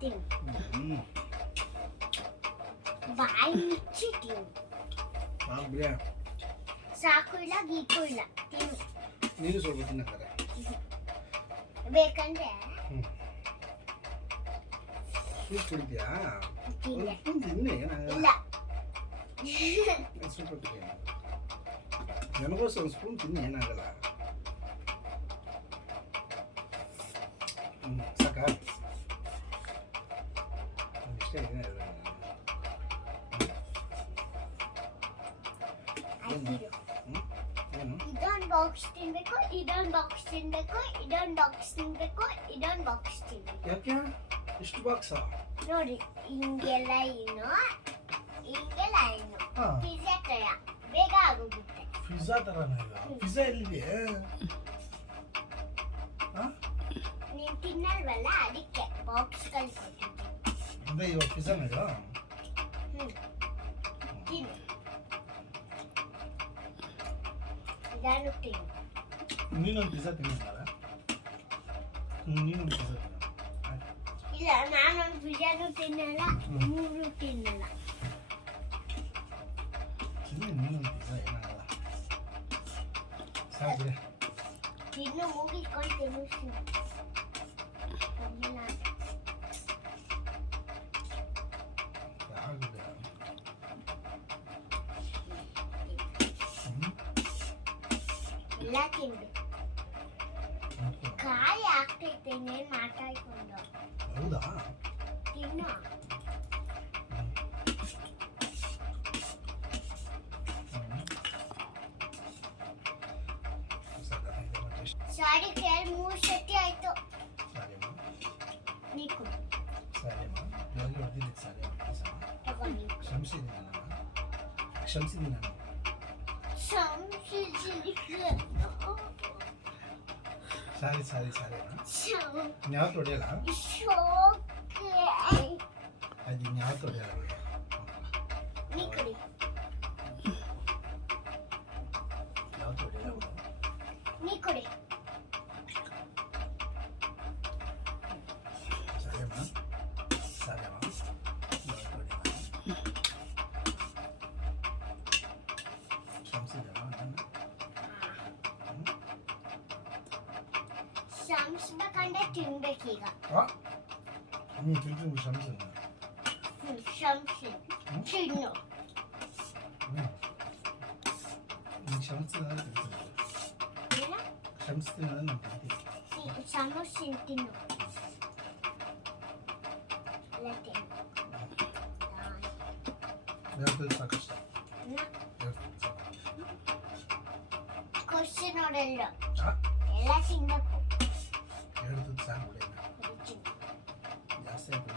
ತಿನ್ನು. ಬಾಯಿ ಮುಚ್ಚಿ ತಿನ್ನು. ಸಾಕು ಇಲ್ಲ ಗೀಕು ಇಲ್ಲ, ತಿನ್ನು. ನೀನು ಸ್ವಲ್ಪ ತಿನ್ನಕ್ಕಾರೆ ಬೇಕಂದ್ರೆ ಸ್ವೀಟ್ ಕುಡಿದ್ಯಾ? ತಿನ್ನಿ. ತಿನ್ನಿ, ಇಲ್ಲ ಸ್ವಲ್ಪ ತಿನ್ನಿ. ನನಗೋಸ್ಕರ ಒಂದು ಸ್ಪೂನ್ ತಿನ್ನಿ, ಏನಾಗಲ್ಲ. ಸಾಕಾ? ಇಷ್ಟೇ ಇದೆ. ಏನು ಇದೊಂದು ಬಾಕ್ಸ್ ತಿನ್ಬೇಕು, ಇದೊಂದು ಬಾಕ್ಸ್ ತಿನ್ಬೇಕು, ಇದೊಂದು ಬಾಕ್ಸ್ ತಿನ್ಬೇಕು, ಇದೊಂದು ಬಾಕ್ಸ್ ತಿನ್ಬೇಕು. ಯಾಕೆ ಇಷ್ಟು ಬಾಕ್ಸಾ? ನೋಡಿ ಹಿಂಗೆಲ್ಲ ಏನು, ಹಿಂಗೆಲ್ಲ ಏನು. ಹಾ. ಪಿಜ್ಜಾ ತರ ಬೇಗ ಆಗೋಗುತ್ತೆ. ಪಿಜ್ಜಾ ತರನ ಇದು? ಪಿಜ್ಜಾ ಎಲ್ಲಿದೆ? ನೀನ್ ತಿನ್ನಲ್ವಲ್ಲ, ಅದಕ್ಕೆ ಬಾಕ್ಸ್ ಕೊಟ್ಟಿದ್ದೀನಿ. ಅಂದ್ರೆ ಇವಾಗ ಪಿಜ್ಜಾನ ಇದು? ತಿನ್ನು. ನಾನು ತಿನ್ನು. ನೀನೊಂದು ಪಿಜ್ಜಾ ತಿನ್ನಲ್ಲ? ನೀನೊಂದು ಪಿಜ್ಜಾ ತಿನ್ನ. ಇಲ್ಲ, ನಾನೊಂದು ಪಿಜ್ಜಾನು ತಿನ್ನಲ್ಲ, ಮೂರು ತಿನ್ನಲ್ಲ. ನೀನೊಂದು ಪಿಜ್ಜಾ ಏನಾಗಲ್ಲ. ಸಾಕ್ಬಿಡಿ. ತಿನ್ನು, ಮುಗಿಸ್ಕೊಂಡು ತಿನ್ನಿಸ್ತೀನಿ. ಎಲ್ಲ ತಿನ್ಬೇಕು. ಖಾಲಿ ಆಗ್ತೈತೆ, ಇನ್ನೇನ್ ಮಾತಾಡ್ಕೊಂಡು. ಹೌದಾ? ತಿನ್ನು. ಸಾರಿ ಕೇಳಿ 3 ಸತಿ ಆಯ್ತು. ನೀ ಕೊಡು. ತಗೊಂಡು ಕ್ಷಮಿಸಿದ್ದೀನಿ ನಾನು. ಸಾರಿ ಯಾವತ್ತು ಹೊಡೆಯಲ್ಲ. ಅದು ಯಾವತ್ತು ಹೊಡೆಯಲ್ಲ. ನೀ ಕೊಡಿ. ಯಾವತ್ತು ಹೊಡೆಯಲ್ಲ. ನೀ ಕೊಡಿ. ಶಮಿಸ್ಬೇಕಂದ್ರೆ ತಿನ್ಬೇಕೀಗ. ತಿಂತೀನಿ ಕ್ಷಮಿಸಿ. ಶಮಿಸಿ ತಿನ್ನು. ಕ್ಷಮಿಸ್ತೀನಿ ನಾನು ತಿಂತೀನಿ. ಸಮೋಸೆ ತಿನ್ನು. ಎಲ್ಲ ತಿನ್ನು. ಸಾಕಷ್ಟ ಖುಷಿ ನೋಡಲ್ಲ, ಎಲ್ಲ ತಿನ್ಬೇಕು. ಎರಡು ಸಾಕು ಜಾಸ್ತಿ ಆಯ್ತು.